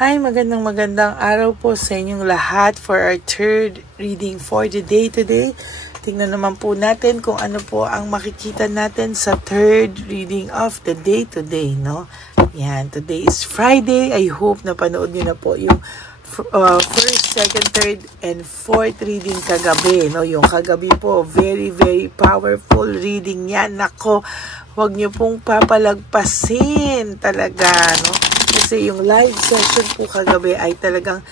Hi, magandang araw po sa inyong lahat for our third reading for the day today. Tingnan naman po natin kung ano po ang makikita natin sa third reading of the day today, no? Yan, today is Friday. I hope na panood nyo na po yung first, second, third, and fourth reading kagabi, no? Yung kagabi po, very powerful reading yan. Nako, huwag nyo pong papalagpasin talaga, no? Kasi yung live session po kagabi ay talagang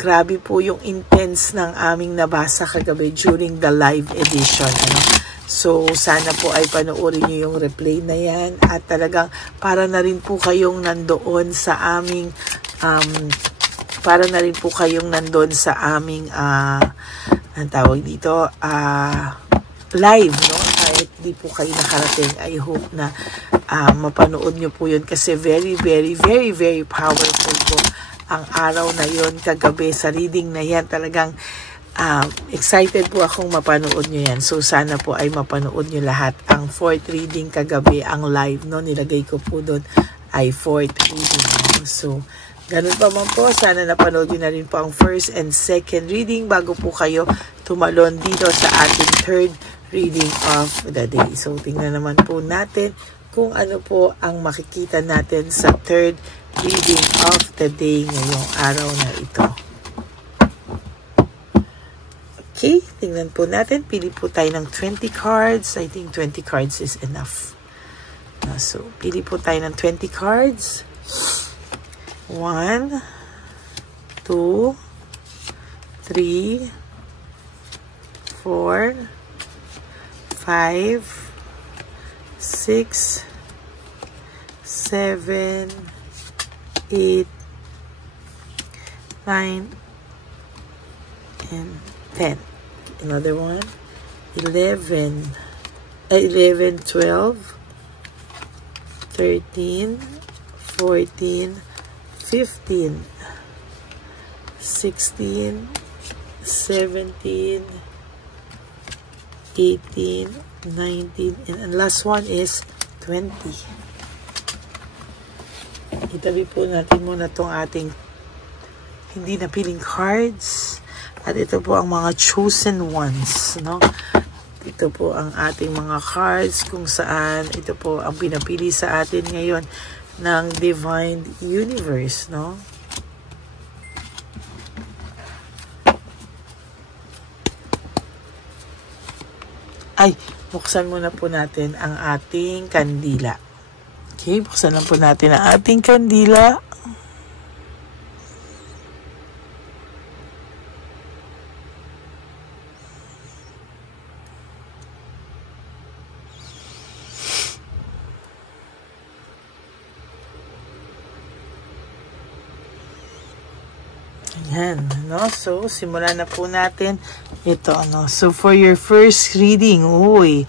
grabe po yung intense ng aming nabasa kagabi during the live edition, ano? So, sana po ay panoorin nyo yung replay na yan at talagang para na rin po kayong nandoon sa aming ang tawag dito, live, no? Kahit di po kayo nakarating, I hope na mapanood nyo po yun kasi very powerful po ang araw na yun kagabi sa reading na yan. Talagang excited po akong mapanood nyo yan. So, sana po ay mapanood nyo lahat. Ang fourth reading kagabi, ang live, no? Nilagay ko po doon ay fourth reading, no? So, ganun pa man po, sana napanood nyo na rin po ang first and second reading bago po kayo tumalon dito sa ating third reading of the day. So, tingnan naman po natin kung ano po ang makikita natin sa third reading of the day ngayong araw na ito. Okay, tingnan po natin. Pili po tayo ng 20 cards. I think 20 cards is enough. So, pili po tayo ng 20 cards. 1, 2, 3, 4, 5, 6, 7, 8, 9, and 10. Another one. 11, 12, 13, 14, 15, 16, 17, 18, 19, and last one is 20. Itabi po natin muna itong ating hindi napiling cards. At ito po ang mga chosen ones, no? Ito po ang ating mga cards kung saan ito po ang pinapili sa atin ngayon ng Divine Universe, no? Ay, buksan muna po natin ang ating kandila. Okay, buksan lang po natin ang ating kandila. Ayan, no? So, simulan na po natin ito, ano. So, for your first reading, uy,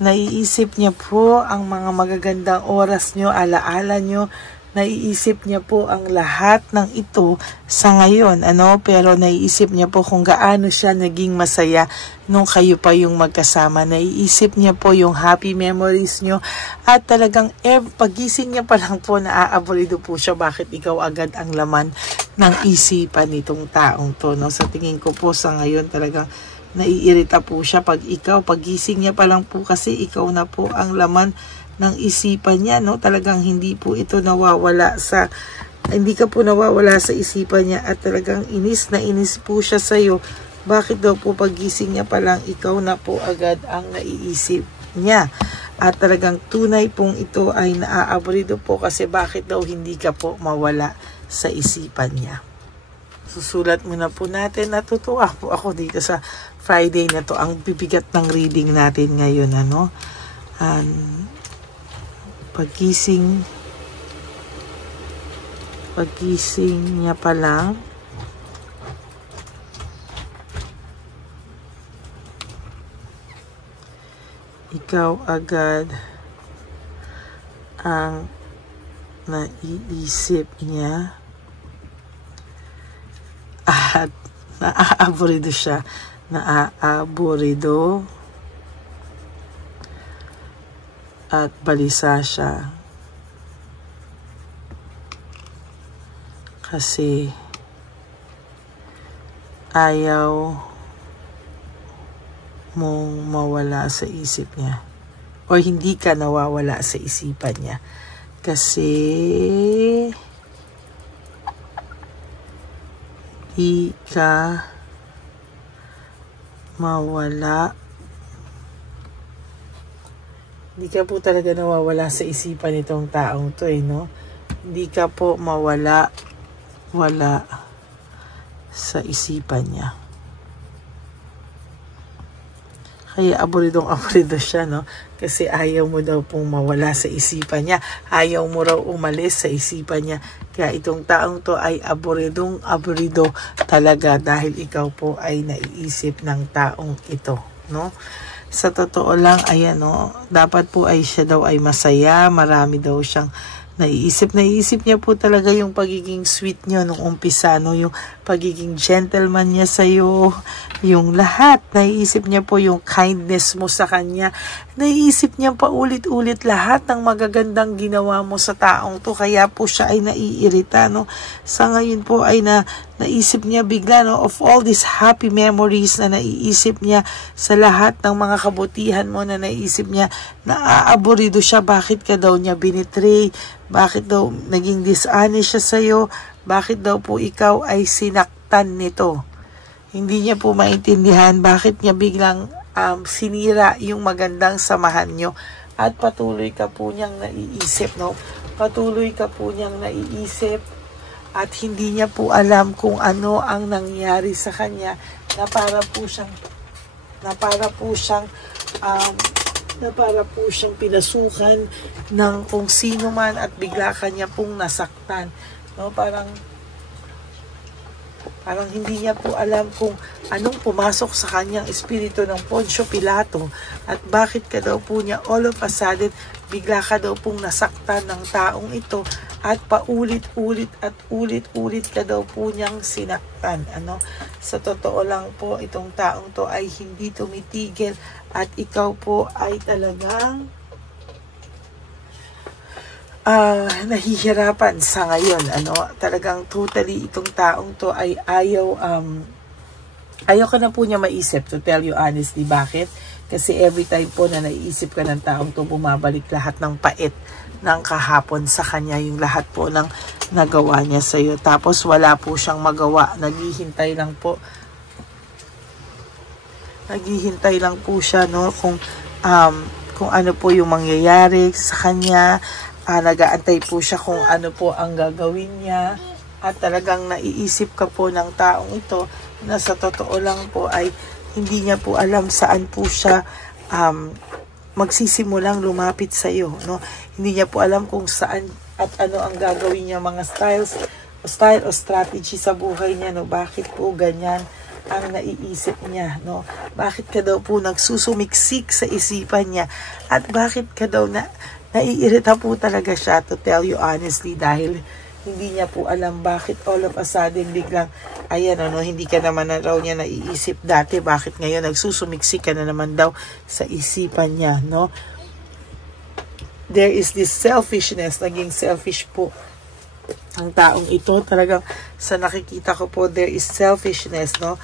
naiisip niya po ang mga magagandang oras nyo, alaala nyo, naiisip niya po ang lahat ng ito sa ngayon, ano, pero naiisip niya po kung gaano siya naging masaya nung kayo pa yung magkasama. Naiisip niya po yung happy memories nyo at talagang pagising niya pa lang po naaabolido po siya bakit ikaw agad ang laman ng isipan nitong taong to, no? Sa tingin ko po sa ngayon talagang naiirita po siya pag pagising niya pa lang po kasi ikaw na po ang laman ng isipan niya, no? Talagang hindi po ito nawawala hindi ka po nawawala sa isipan niya at talagang inis na inis po siya sa'yo. Bakit daw po pagising niya pa lang ikaw na po agad ang naiisip niya? At talagang tunay pong ito ay naaabolido po kasi bakit daw hindi ka po mawala sa isipan niya. Susulat muna po natin. Natutuwa po ako dito sa Friday na to. Ang bibigat ng reading natin ngayon, ano? Pagising niya pa lang ikaw agad ang naiisip niya at naaaburido siya. Naaaburido at balisa siya. Kasi ayaw mong mawala sa isip niya. O hindi ka nawawala sa isipan niya. Kasi hindi ka mawala. Hindi ka po talaga nawawala sa isipan itong taong to no? Hindi ka po wala sa isipan niya. Kaya aburido siya, no? Kasi ayaw mo daw pong mawala sa isipan niya. Ayaw mo raw umalis sa isipan niya. Kaya itong taong to ay aburido talaga dahil ikaw po ay naiisip ng taong ito, no? Sa totoo lang, ayan, no? Dapat po ay siya daw ay masaya. Marami daw siyang naiisip niya po talaga yung pagiging sweet niyo nung umpisa, no? Yung pagiging gentleman niya sa'yo, yung lahat. Naiisip niya po yung kindness mo sa kanya. Naiisip niya pa ulit-ulit lahat ng magagandang ginawa mo sa taong to. Kaya po siya ay naiirita, no? Sa ngayon po ay naisip niya bigla, no? Of all these happy memories na naiisip niya sa lahat ng mga kabutihan mo na naiisip niya, naaaburido siya. Bakit ka daw niya binitray? Bakit daw naging dishonest siya sa'yo? Bakit daw po ikaw ay sinaktan nito? Hindi niya po maintindihan bakit niya biglang sinira yung magandang samahan nyo. At patuloy ka po niyang naiisip, no? Patuloy ka po niyang naiisip at hindi niya po alam kung ano ang nangyari sa kanya na para po siyang pinasukan ng kung sino man at bigla kanya pong nasaktan, no? Parang hindi niya po alam kung anong pumasok sa kanyang espiritu ng Poncio Pilato at bakit ka daw po niya all of a sudden bigla ka daw pong nasaktan ng taong ito at paulit-ulit ka daw po niyang sinaktan, ano? Sa totoo lang po, itong taong to ay hindi tumitigil at ikaw po ay talagang nahihirapan sa ngayon, ano? Talagang totally itong taong to ay ayaw ka na po niya maisip, to tell you honestly. Bakit? Kasi every time po na naiisip ka ng taong to, bumabalik lahat ng pait ng kahapon sa kanya, yung lahat po ng nagawa niya sa iyo. Tapos wala po siyang magawa, naghihintay lang po siya, no? Kung ano po yung mangyayari sa kanya. Nag-aantay po siya kung ano po ang gagawin niya at talagang naiisip ka po ng taong ito na sa totoo lang po ay hindi niya po alam saan po siya magsisimulang lumapit sa iyo, no? Hindi niya po alam kung saan at ano ang gagawin niya, mga style o strategy sa buhay niya, no? Bakit po ganyan ang naiisip niya, no? Bakit ka daw po nagsusumiksik sa isipan niya at bakit ka daw naiirita po talaga siya, to tell you honestly, dahil hindi niya po alam bakit all of a sudden biglang, ayan, ano, hindi ka naman na raw niya naiisip dati, bakit ngayon nagsusumiksik ka na naman daw sa isipan niya, no? There is this selfishness, naging selfish po ang taong ito. Talagang sa nakikita ko po, there is selfishness, no?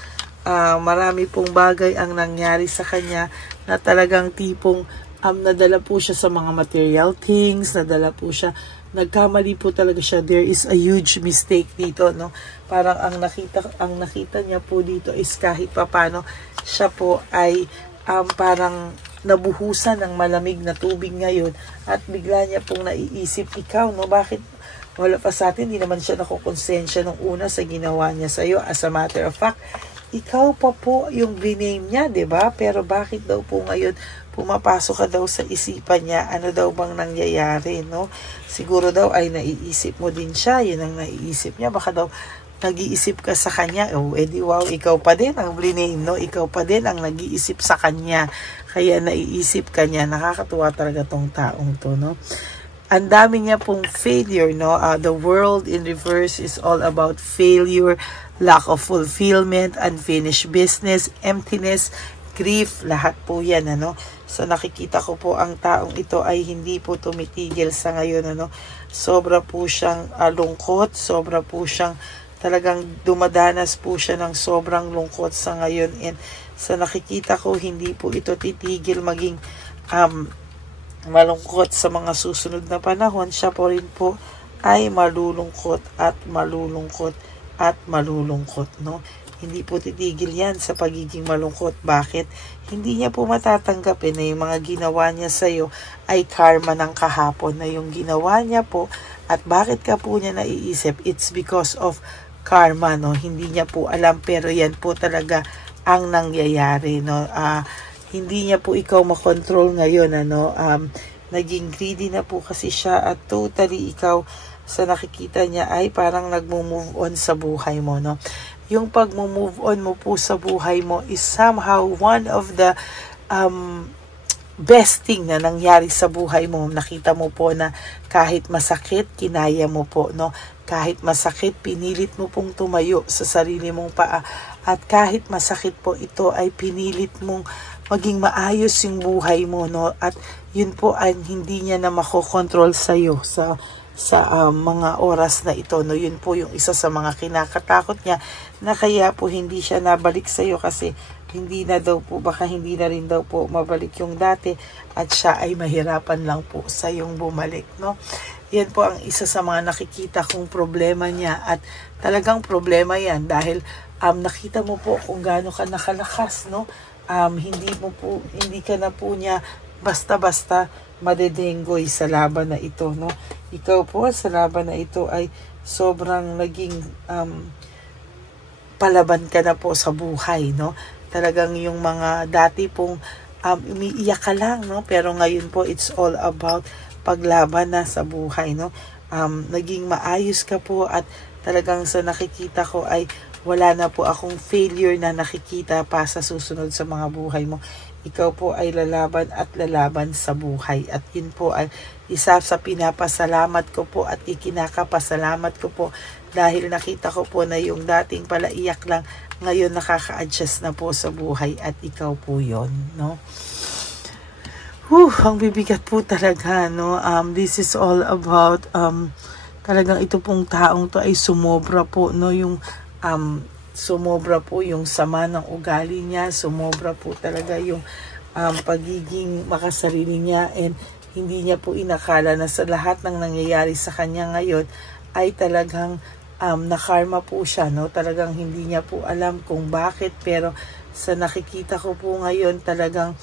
Marami pong bagay ang nangyari sa kanya na talagang tipong nadala po siya sa mga material things, nagkamali po talaga siya. There is a huge mistake dito, no? Parang ang nakita niya po dito is kahit papano siya po ay parang nabuhusan ng malamig na tubig ngayon at bigla niya pong naiisip, ikaw, no? Bakit wala pa sa atin, hindi naman siya nakukonsensya nung una sa ginawa niya sa iyo. As a matter of fact, ikaw pa po yung blame niya, 'di ba? Pero bakit daw po ngayon pumapasok ka daw sa isipan niya? Ano daw bang nangyayari, no? Siguro daw ay naiisip mo din siya, yun ang naiisip niya. Baka daw nag-iisip ka sa kanya, edi wow, ikaw pa din ang blame, no? Ikaw pa din ang nag-iisip sa kanya. Kaya naiisip ka niya. Nakakatuwa talaga tong taong to, no? Ang dami niya pong failure, no? The world in reverse is all about failure, lack of fulfillment, unfinished business, emptiness, grief, lahat po yan, ano. So nakikita ko po ang taong ito ay hindi po tumitigil sa ngayon, ano. Sobra po siyang lungkot, sobra po siyang talagang dumadanas po siya ng sobrang lungkot sa ngayon. And sa nakikita ko, hindi po ito titigil maging malungkot sa mga susunod na panahon. Siya po rin po ay malulungkot at malulungkot at malulungkot, no? Hindi po titigil yan sa pagiging malungkot. Bakit? Hindi niya po matatanggapin na yung mga ginawa niya sa'yo ay karma ng kahapon, na yung ginawa niya po at bakit ka po niya naiisip, it's because of karma, no? Hindi niya po alam, pero yan po talaga ang nangyayari, no? Hindi niya po ikaw makontrol ngayon, ano? Naging greedy na po kasi siya at totally ikaw sa nakikita niya ay parang nagmo-move on sa buhay mo, no? Yung pag-move on mo po sa buhay mo is somehow one of the best thing na nangyari sa buhay mo. Nakita mo po na kahit masakit, kinaya mo po, no? Kahit masakit, pinilit mo pong tumayo sa sarili mong paa. At kahit masakit po ito, ay pinilit mong maging maayos yung buhay mo, no? At yun po ay hindi niya na makokontrol sa'yo sa mga oras na ito, no? Yun po yung isa sa mga kinakatakot niya, na kaya po hindi siya nabalik sa'yo kasi hindi na daw po, baka hindi na rin daw po mabalik yung dati at siya ay mahirapan lang po sa yung bumalik, no? Yan po ang isa sa mga nakikita kong problema niya at talagang problema yan dahil nakita mo po kung gaano ka nakalakas, no? Hindi ka na po niya basta-basta madedenggoy sa laban na ito, no? Ikaw po sa laban na ito ay sobrang naging palaban ka na po sa buhay, no? Talagang yung mga dati pong umiiyak ka lang, no? Pero ngayon po it's all about paglaban na sa buhay, no? Naging maayos ka po at talagang sa nakikita ko ay wala na po akong failure na nakikita pa sa susunod sa mga buhay mo. Ikaw po ay lalaban at lalaban sa buhay. At yun po ay isa sa pinapasalamat ko po at ikinakapasalamat ko po dahil nakita ko po na yung dating pala iyak lang, ngayon nakaka-adjust na po sa buhay at ikaw po yon, no? Ang bibigat po talaga, no? This is all about talagang ito pong taong to ay sumobra po, no? Yung sumobra po yung sama ng ugali niya, sumobra po talaga yung pagiging makasarili niya, and hindi niya po inakala na sa lahat ng nangyayari sa kanya ngayon ay talagang nakarma po siya, no? Talagang hindi niya po alam kung bakit, pero sa nakikita ko po ngayon talagang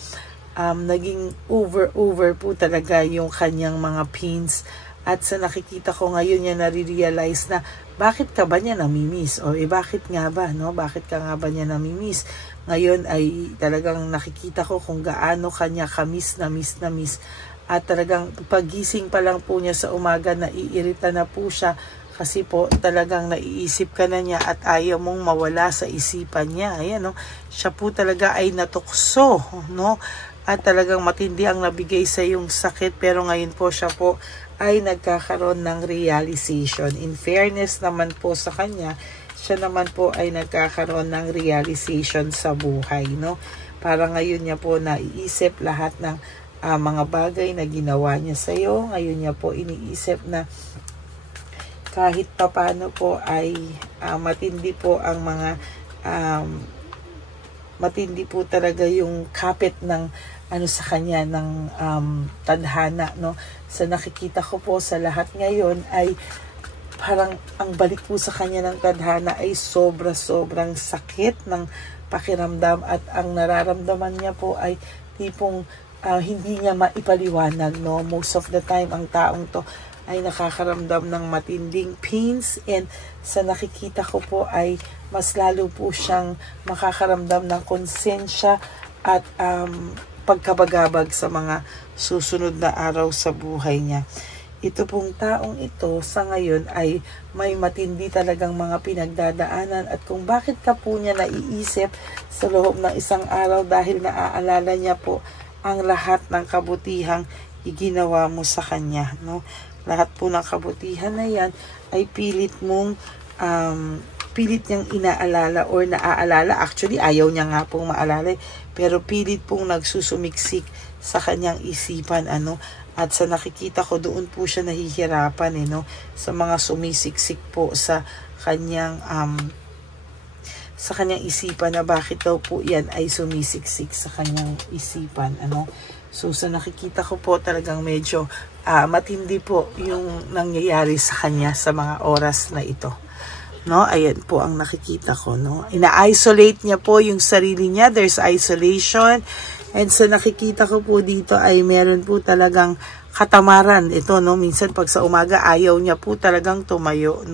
naging over po talaga yung kanyang mga pains. At sa nakikita ko ngayon niya nare-realize na bakit ka ba niya namimiss? O bakit nga ba, no? Bakit ka nga ba niya namimiss? Ngayon ay talagang nakikita ko kung gaano kanya ka-miss na miss. At talagang pagising pa lang po niya sa umaga, naiirita na po siya kasi po talagang naiisip ka na niya at ayaw mong mawala sa isipan niya. Ayan, no? Siya po talaga ay natukso, no? At talagang matindi ang nabigay sa yung sakit, pero ngayon po siya po ay nagkakaroon ng realization. In fairness naman po sa kanya, siya naman po ay nagkakaroon ng realization sa buhay, no? Para ngayon niya po naiisip lahat ng mga bagay na ginawa niya sa iyo. Ngayon niya po iniisip na kahit papano po ay matindi po ang mga matindi po talaga yung kapit ng sa kanya ng tadhana, no? Sa nakikita ko po sa lahat ngayon ay parang ang balik po sa kanya ng tadhana ay sobrang sakit ng pakiramdam, at ang nararamdaman niya po ay tipong hindi niya maipaliwanag, no? Most of the time ang taong to ay nakakaramdam ng matinding pains, and sa nakikita ko po ay mas lalo po siyang makakaramdam ng konsensya at pagkabagabag sa mga susunod na araw sa buhay niya. Ito pong taong ito sa ngayon ay may matindi talagang mga pinagdadaanan, at kung bakit ka po niya naiisip sa loob ng isang araw dahil naaalala niya po ang lahat ng kabutihang iginawa mo sa kanya, no? Lahat po ng kabutihan na yan ay pilit mong pilit niyang inaalala or naaalala. Actually, ayaw niya nga pong maalala, pero pilit pong nagsusumiksik sa kanyang isipan, at sa nakikita ko, doon po siya nahihirapan, sa mga sumisiksik po sa kanyang isipan, na bakit daw po yan ay sumisiksik sa kanyang isipan, So, sa nakikita ko po, talagang medyo matindi po yung nangyayari sa kanya sa mga oras na ito. Ayan po ang nakikita ko, Ina-isolate niya po yung sarili niya. There's isolation. And sa nakikita ko po dito ay meron po talagang katamaran. Ito, minsan pag sa umaga, ayaw niya po talagang tumayo,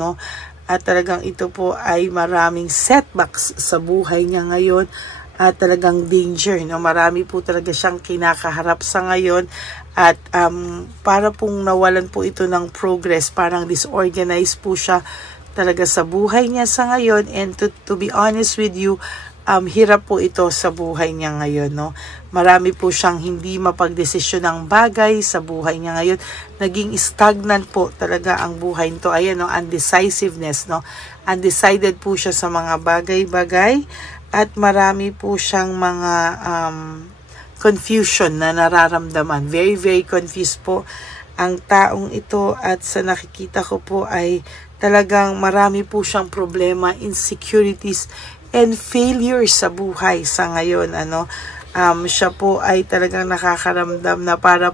At talagang ito po ay maraming setbacks sa buhay niya ngayon. At talagang danger, Marami po talaga siyang kinakaharap sa ngayon. At para pong nawalan po ito ng progress, parang disorganized po siya talaga sa buhay niya sa ngayon. And to be honest with you, hirap po ito sa buhay niya ngayon, Marami po siyang hindi mapagdesisyon ng bagay sa buhay niya ngayon. Naging stagnant po talaga ang buhay nito. Ayan, undecisiveness, Undecided po siya sa mga bagay-bagay. At marami po siyang mga confusion na nararamdaman. Very, very confused po ang taong ito. At sa nakikita ko po ay talagang marami po siyang problema, insecurities, and failure sa buhay sa ngayon. Siya po ay talagang nakakaramdam na para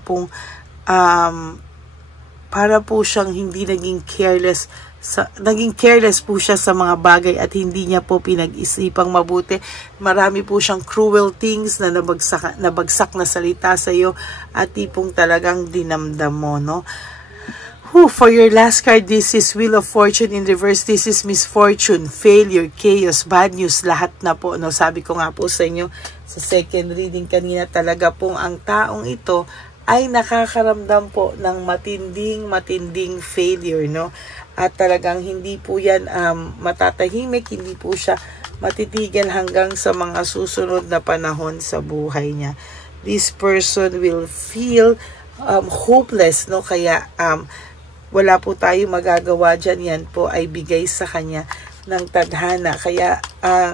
po siyang hindi naging careless. Naging careless po siya sa mga bagay at hindi niya po pinag-isipang mabuti. Marami po siyang cruel things na nabagsak na salita sa iyo at tipong talagang dinamdam mo, For your last card, this is Wheel of Fortune in reverse. This is misfortune, failure, chaos, bad news, lahat na po. Sabi ko nga po sa inyo sa second reading kanina, talaga pong ang taong ito ay nakakaramdam po ng matinding failure, At talagang hindi po yan matatahimik, hindi po siya matitigil hanggang sa mga susunod na panahon sa buhay niya. This person will feel hopeless, Kaya wala po tayo magagawa dyan. Yan po ay bigay sa kanya ng tadhana. Kaya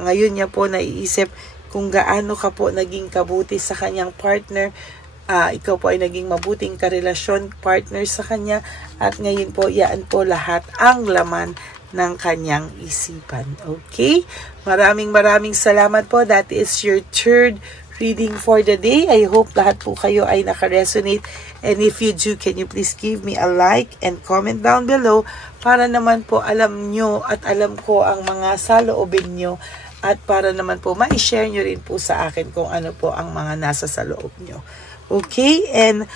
ngayon niya po naiisip kung gaano ka po naging kabuti sa kanyang partner. Ikaw po ay naging mabuting karelasyon, partner sa kanya. At ngayon po, yan po lahat ang laman ng kanyang isipan. Okay? Maraming salamat po. That is your third reading for the day. I hope lahat po kayo ay nakaresonate. And if you do, can you please give me a like and comment down below para naman po alam nyo at alam ko ang mga saloobin nyo at para naman po ma-share nyo rin po sa akin kung ano po ang mga nasa sa loob nyo. Okay, and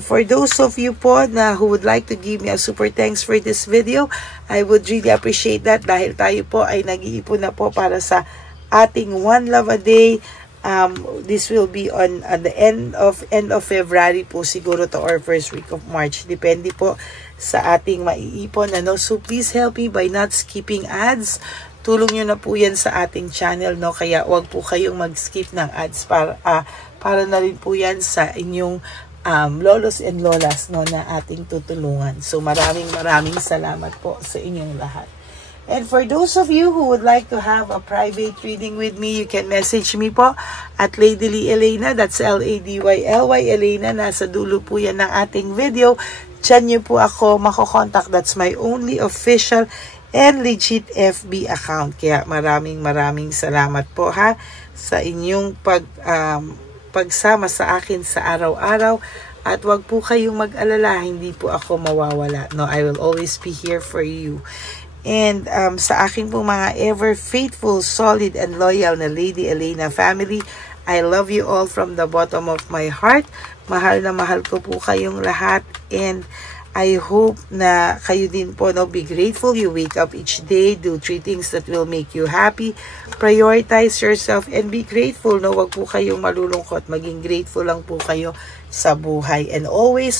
for those of you po na who would like to give me a super thanks for this video, I would really appreciate that dahil tayo po ay nag-iipon na po para sa ating One Love a Day. This will be on the end of February po siguro to or first week of March. Depende po sa ating maiipon. So please help me by not skipping ads. Tulong nyo na po yan sa ating channel, Kaya wag po kayong mag-skip ng ads para na rin po yan sa inyong lolos and lolas, na ating tutulungan. So maraming salamat po sa inyong lahat. And for those of you who would like to have a private reading with me, you can message me po at Ladyly Elena. That's Ladyly Elena. Nasa dulo po yan ng ating video. Diyan nyo po ako makokontak. That's my only official and legit FB account. Kaya maraming salamat po sa inyong pagsama sa akin sa araw-araw. At wag po kayong mag-alala, hindi po ako mawawala. I will always be here for you. And sa aking pong mga ever faithful, solid, and loyal na Lady Elena family, I love you all from the bottom of my heart. Mahal na mahal ko po kayong lahat. And I hope na kayo din po, be grateful. You wake up each day, do 3 things that will make you happy. Prioritize yourself and be grateful. Wag po kayong malulungkot. Maging grateful lang po kayo sa buhay. And always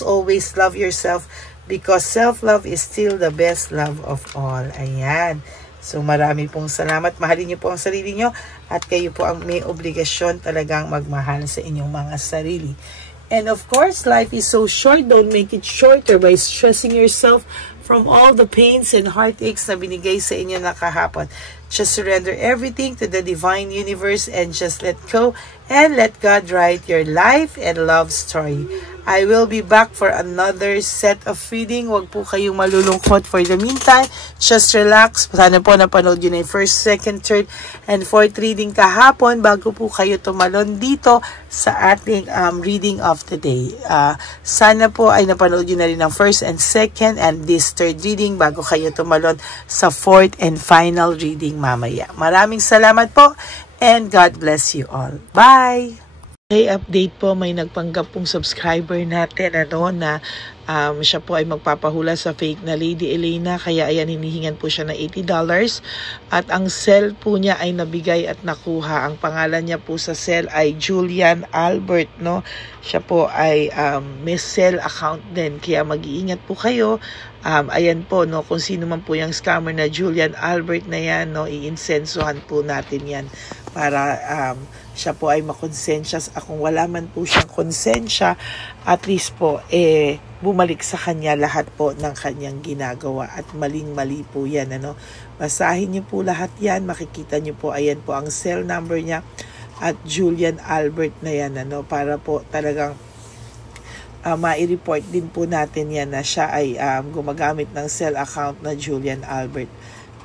love yourself. Because self-love is still the best love of all. Ayan. So marami pong salamat. Mahalin niyo po ang sarili niyo. At kayo po ang may obligasyon talagang magmahal sa inyong mga sarili. And of course, life is so short. Don't make it shorter by stressing yourself from all the pains and heartaches na binigay sa inyo na kahapon. Just surrender everything to the divine universe and just let go and let God write your life and love story. I will be back for another set of reading. Huwag po kayong malulungkot for the meantime. Just relax. Sana po napanood yun na yung first, second, third, and fourth reading kahapon bago po kayo tumalon dito sa ating reading of the day. Sana po ay napanood yun na rin ang first and second and this third reading bago kayo tumalon sa fourth and final reading mamaya. Maraming salamat po and God bless you all. Bye! Okay, update po, may nagpanggap pong subscriber natin na siya po ay magpapahula sa fake na Lady Elena, kaya ayan, hinihingan po siya ng $80 at ang cell po niya ay nabigay at nakuha. Ang pangalan niya po sa cell ay Julian Albert, no? Siya po ay may cell account din, kaya mag-iingat po kayo. Ayan po, no, kung sino man po yung scammer na Julian Albert na yan, no, iinsensuhan po natin yan para siya po ay makonsensya. Kung wala man po siyang konsensya, at least po, bumalik sa kanya lahat po ng kanyang ginagawa at maling-mali po yan, ano. Basahin niyo po lahat yan, makikita niyo po, ayan po ang cell number niya at Julian Albert na yan, ano, para po talagang ma-report din po natin yan na siya ay gumagamit ng cell account na Julian Albert.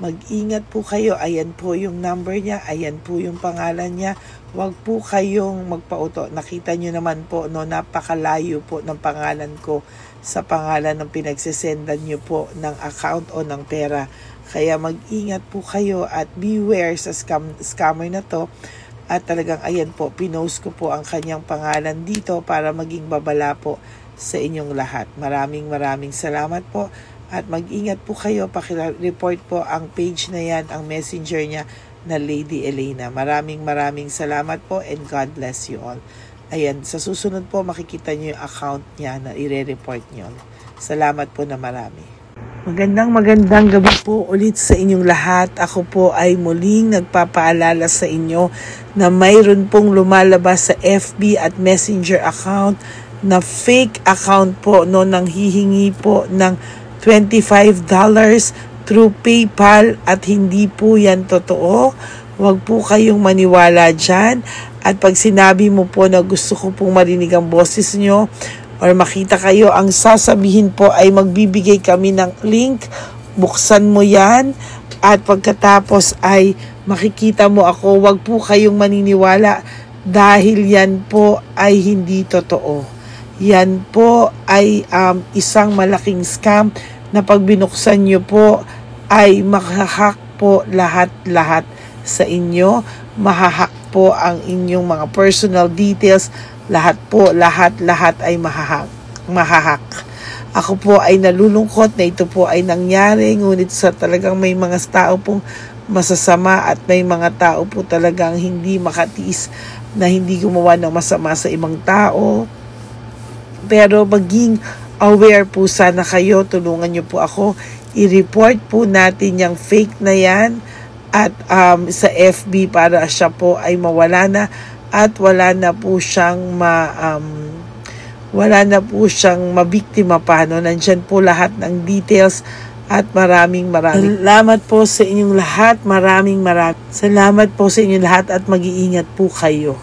Mag-ingat po kayo, ayan po yung number niya, ayan po yung pangalan niya. Huwag po kayong magpauto. Nakita nyo naman po, no, napakalayo po ng pangalan ko sa pangalan ng pinagsisendan nyo po ng account o ng pera. Kaya mag-ingat po kayo at beware sa scammer na to. At talagang ayan po, pinost ko po ang kanyang pangalan dito para maging babala po sa inyong lahat. Maraming salamat po. At mag-ingat po kayo, pakireport po ang page na yan, ang messenger niya na Lady Elena. Maraming salamat po and God bless you all. Ayan, sa susunod po makikita niyo yung account niya na ire-report niyo. Salamat po na marami. Magandang gabi po ulit sa inyong lahat. Ako po ay muling nagpapaalala sa inyo na mayroon pong lumalabas sa FB at Messenger account na fake account po, no, nang hihingi po ng $25 through PayPal at hindi po yan totoo. Huwag po kayong maniwala dyan. At pag sinabi mo po na gusto ko pong marinig ang boses nyo or makita kayo, ang sasabihin po ay magbibigay kami ng link. Buksan mo yan at pagkatapos ay makikita mo ako. Huwag po kayong maniniwala dahil yan po ay hindi totoo. Yan po ay isang malaking scam na pag binuksan nyo po ay mahahack po lahat sa inyo. Mahahack po ang inyong mga personal details. Lahat ay mahahack. Ako po ay nalulungkot na ito po ay nangyari. Ngunit sa talagang may mga tao pong masasama at may mga tao po talagang hindi makatiis na hindi gumawa ng masama sa ibang tao. Pero maging aware po sana kayo, tulungan nyo po ako, i-report po natin yung fake na yan at sa FB para siya po ay mawala na at wala na po siyang mabiktima pa, no? Nandyan po lahat ng details at maraming salamat po sa inyong lahat, maraming salamat po sa inyong lahat at mag-iingat po kayo.